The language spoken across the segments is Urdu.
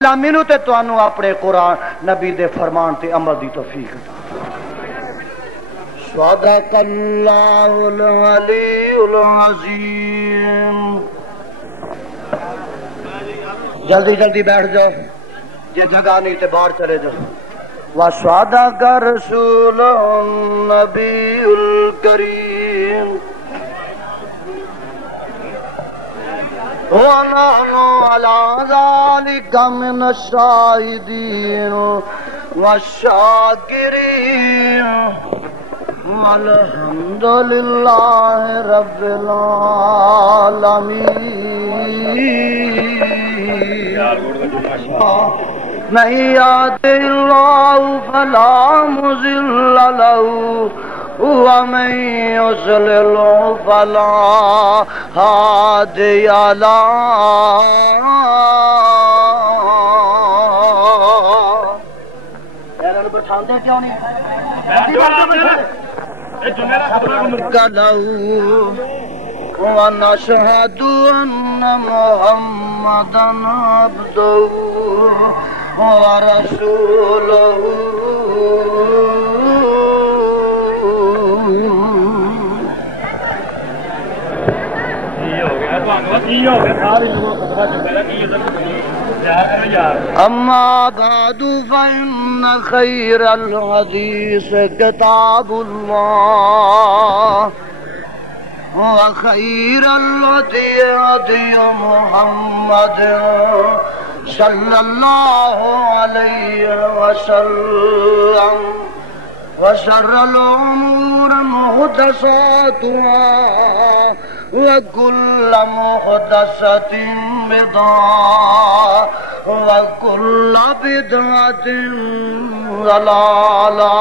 مینوں تے تانوں اپنے قرآن نبی دے فرمان تے عمل دی توفیق عطا۔ صدق اللہ العلی العظیم۔ جلدی جلدی بیٹھ جاؤ، جے جگہ نہیں تے باہر چلے جاؤ۔ وصدق رسول النبی الکریم ونحن على ذلك من الشاهدين والشاكرين والحمد لله رب العالمين۔ من يهده الله فلا مضل له ومن يضلل فلا هادي له۔ ونشهد أن محمدا عبده ورسوله أما بعد فإن خير الحديث كتاب الله وخير الهدي هدي محمد صلى الله عليه وسلم وشر الأمور محدثاتها وكل محدثة بدعة وكل بدعة ضلالة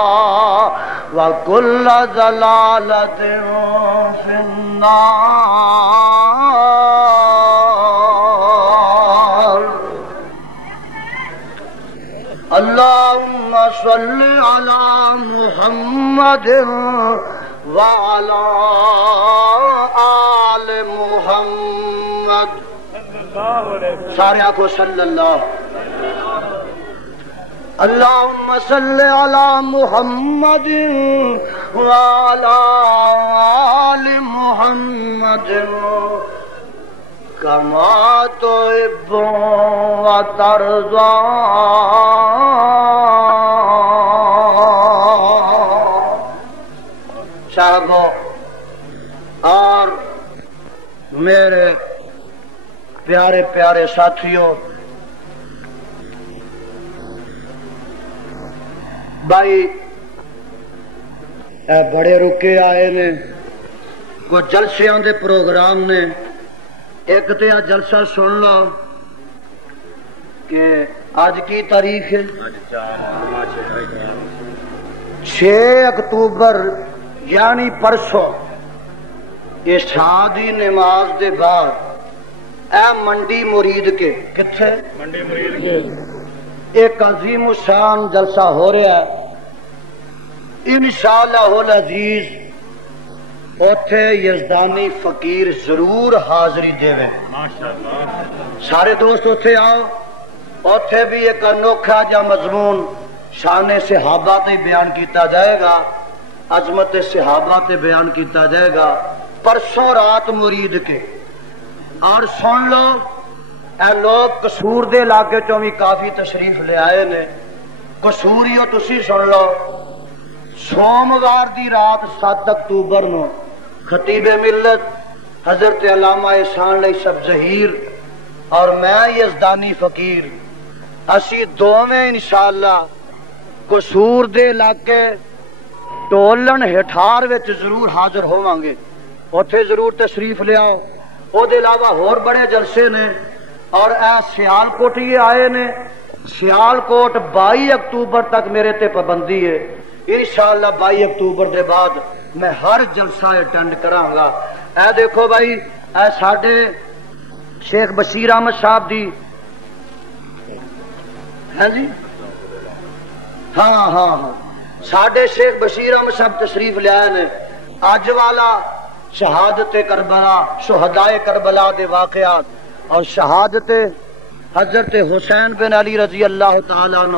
وكل ضلالة في النار۔ اللهم صل على محمد وعلى آل محمد۔ سارے آنکھوں صلی اللہ۔ اللهم صل على محمد وعلى آل محمد كما تحب وترضى۔ صاحبوں اور میرے پیارے پیارے ساتھیوں، بھائی بڑے رکے آئے نے، کوئی جلسیاں دے پروگرام نے۔ ایک تے جلسہ سن لو کہ آج کی تاریخ ہے 6 اکتوبر یعنی پرسوں عشاء دی نماز دے بعد اے منڈی مرید کے کتھے منڈی مرید کے ایک عظیم الشان جلسہ ہو رہا ہے انشاءاللہ العزیز۔ اوتھے یزدانی فقیر ضرور حاضری دے وے، سارے دوست اوتھے آؤ۔ اوتھے بھی ایک انوکھا جا مضمون شان صحابہ تے بیان کیتا جائے گا، عظمت صحابہ تے بیان کیتا جائے گا پرسوں رات مرید کے۔ اور سن لو اے لوگ قصور دے علاقے چوں بھی کافی تشریف لے آئے نے، قصوریو تسی سن لو۔ سوموار دی رات 7 اکتوبر نو خطیب ملت حضرت علامہ احسان علیہ سب ظہیر اور میں یزدانی فقیر اسی دوویں انشاءاللہ قصور دے علاقے ٹولن ہٹھار وچ ضرور حاضر ہوواں گے، اوتھے ضرور تشریف لے آؤ۔ او دے علاوہ ہور بڑے جلسے نے اور اے سیالکوٹ یہ آئے نے۔ سیالکوٹ 22 اکتوبر تک میرے تے پابندی ہے، انشاءاللہ 22 اکتوبر دے بعد میں ہر جلسہ اٹینڈ کراں گا۔ اے دیکھو بھائی اے ساڈے شیخ بشیر احمد صاحب دی ہے جی ہاں ساڈے شیخ بشیر احمد صاحب تشریف لے آئے نے۔ اج والا شہادت کربلا، شہدائے کربلا دے واقعات اور شہادت حضرت حسین بن علی رضی اللہ تعالیٰ عنہ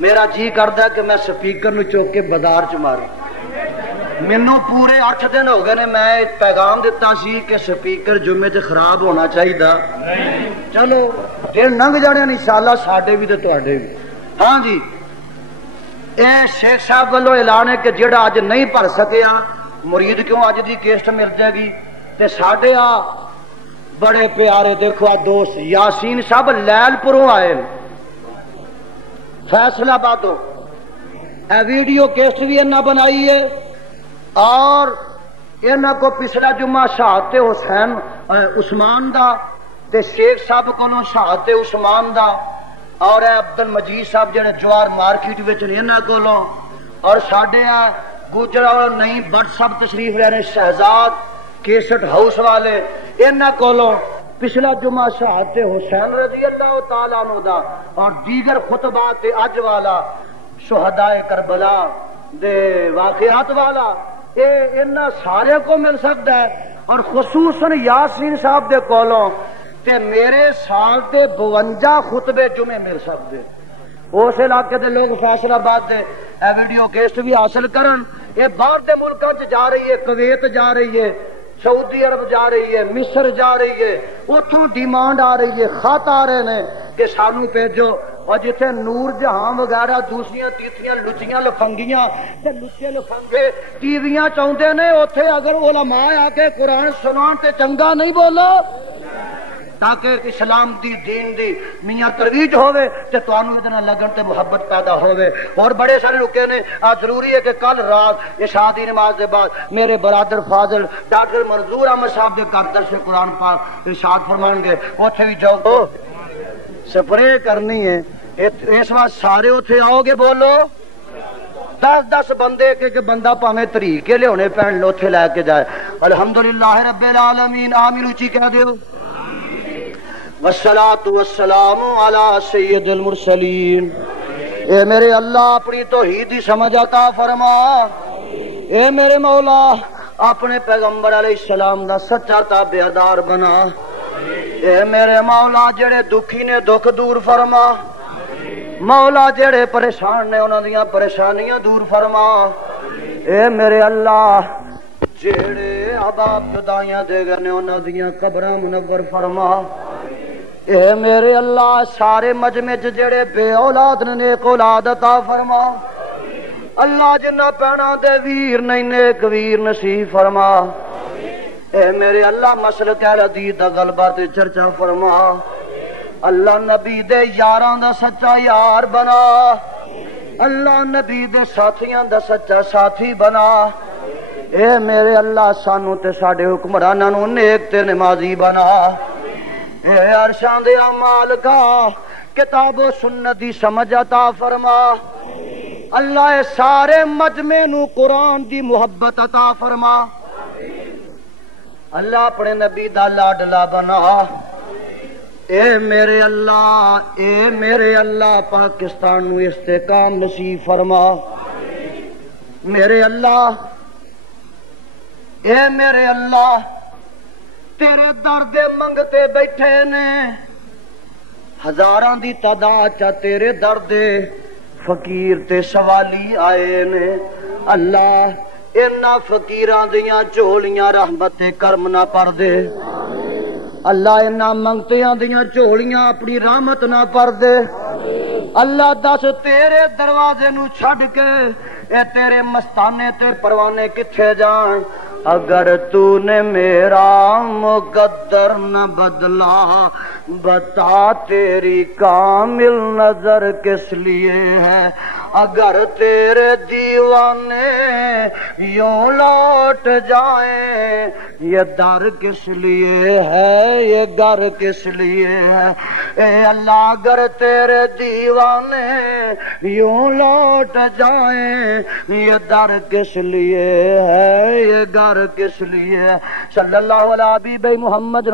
میرا جی کردا کہ میں سپیکر نو چوک کے بازار چ ماروں مینوں پورے 8 دن ہو گئے نے میں پیغام دیتا سی کہ سپیکر جمعے تے خراب ہونا چاہیے چلو دن لنگ جانے انشاءاللہ ساڈے بھی تے تواڈے بھی ہاں جی اے شیخ صاحب والوں اعلان ہے کہ جڑا اج نہیں بھر سکیا مرید کیوں اج دی کیسٹ مل جائے گی تے ساڈے آ بڑے پیارے دیکھو آ دوست یاسین صاحب لیل پوروں آئے فیصلہ آبادوں اے ویڈیو کیسٹ بھی انہاں بنائی ہے اور انہاں کو پچھلا جمعہ شہادت حسین عثمان دا تے شیخ صاحب کولوں شہادت عثمان دا اور اے عبد المجید صاحب جڑے جوار مارکیٹ وچ نے انہاں کولوں اور ساڈے گوجر اور نئی بٹ صاحب تشریف لے رہے شہزاد کیسٹ ہاؤس والے انہاں کولوں پچھلا جمعہ شہادت حسین رضی اللہ تعالیٰ عنہ دا اور دیگر خطبات اج والا شہداء کربلا دے واقعات والا یہ انہاں سارے کو مل سکتا ہے اور خصوصاً یاسین صاحب دے کولوں تے میرے سال تے 52 خطبے جمعے مل سکتے اس علاقے دے لوگ فیصلہ آباد دے اے ویڈیو کیسٹ بھی حاصل کرن یہ باہر دے ملکاں چ جا رہی ہے کویت جا رہی ہے سعودی عرب جا رہی ہے مصر جا رہی ہے اتوں ڈیمانڈ آ رہی ہے خط آ رہے ہیں کہ سانو بھیجو اور جتھے نور جہاں وغیرہ دوسریاں تیتھیاں لچیاں لفنگیاں تے لچے لفنگے ٹی ویاں چاہتے نے اوتھے اگر علماء آ کے قرآن سنان تے چنگا نہیں بولو تاکہ اسلام دی دین دی میاں ترویج ہوئے تے توانو اتنا لگن تے محبت پیدا ہوئے اور بڑے سارے رکے نے ضروری ہے کہ کل رات عشاء دی نماز دے بعد میرے برادر فاضل ڈاکٹر منظور احمد صاحب دے گھر درس قرآن پاک ارشاد فرمائیں گے اوتھے بھی جاؤ سپرے کرنی ہے اس وقت سارے اوتھے آؤ گے بولو 10 بندے کہ بندہ پاویں طریقے لے پین لوتھے لے کے جائے الحمدللہ رب العالمین آمین اونچی کہہ دیو والصلاة والسلام علی سید المرسلین اے میرے اللہ اپنی توحیدی سمجھ عطا فرما اے میرے مولا اپنے پیغمبر علیہ السلام دا سچا تابعدار بنا اے میرے مولا جڑے دکھی نے دکھ دور فرما مولا جڑے پریشان نے انہاں دیاں پریشانیاں دور فرما اے میرے اللہ جڑے عذاب جدائیاں دے گئے نے انہاں دیاں قبراں منور فرما اے میرے اللہ سارے مجمع جڑے بے اولاد نے نیک اولاد عطا فرما اللہ جنہ پینا دے ویر نہیں نیک ویر نصیب فرما اے میرے اللہ مسلک اہل حدیث دا غلبہ تے چرچا فرما اللہ نبی دے یاراں دا سچا یار بنا اللہ نبی دے ساتھیاں دا سچا ساتھی بنا اے میرے اللہ سانو تے ساڈے حکمراناں نو نیک تے نمازی بنا اے عرشاں دے مالکا کتاب و سنت دی سمجھ عطا فرما اللہ سارے مجمع نو قرآن دی محبت عطا فرما اللہ اپنے نبی دا لاڈلا بنا اے میرے اللہ پاکستان نو استحکام نصیب فرما میرے اللہ اے میرے اللہ تیرے درد منگتے بیٹھے نے ہزاراں دی تعداد چا تیرے درد فقیر تے سوالی آئے نے اللہ انہاں فقیراں دیاں چولیاں رحمت کرم نہ پر دے اللہ انہاں منگتیاں دیاں چولیاں اپنی رحمت نہ پر دے اللہ دس تیرے دروازے نو چھڈ کے اے تیرے مستانے تے پروانے کتھے جان اگر تو نے میرا مقدر نہ بدلا بتا تیری کامل نظر کس لیے ہے اگر تیرے دیوانے یوں لوٹ جائیں یہ در کس لیے ہے یہ گھر کس لیے ہے اے اللہ اگر تیرے دیوانے یوں لوٹ جائیں یہ در کس لیے ہے یہ گھر کس لیے صلی اللہ علیہ محمد